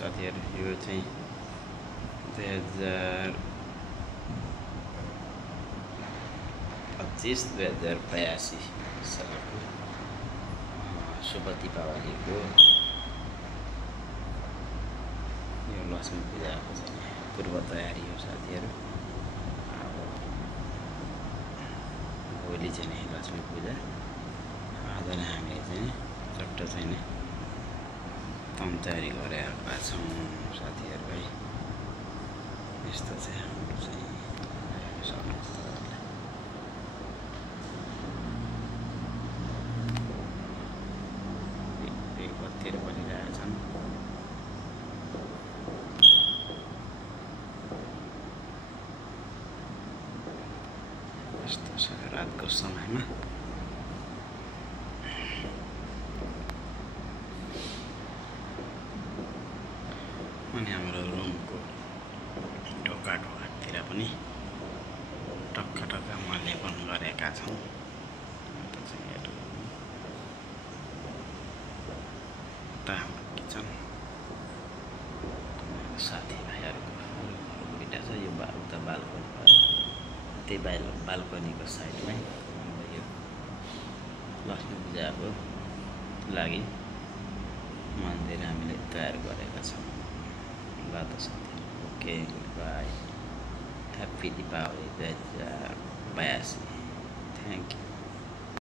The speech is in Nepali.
साथीहरु यो चाहिँ 2025-2082 सालको शुभ दीपावलीको यो लक्ष्मी पूजाको चाहिँ पूर्व तयारी हो साथीहरु। अब भोलि चाहिँ लक्ष्मी पूजा, आज नै हामीले चाहिँ चट्ट चाहिँ तयारी गरेका छौं साथीहरु है। यस्तो चाहिँ हाम्रो चाहिँ बत्तीहरु बलिरहेका छन्। यस्तो छ रातको समयमा। अनि हाम्रो रुमको ढोकातिर पनि टक्क लेपन गरेका छौं। हाम्रो किचन साथीभाइहरुको दुईटा छ। यो उता बाल्कनी भयो, त्यही बाल्कनीको साइडमै यो लक्ष्मी पूजाको लागि मन्दिर हामीले तयार गरेका छौं। ल त साथीहरु, okay, bye, happy Deepawali 2082। Thank you.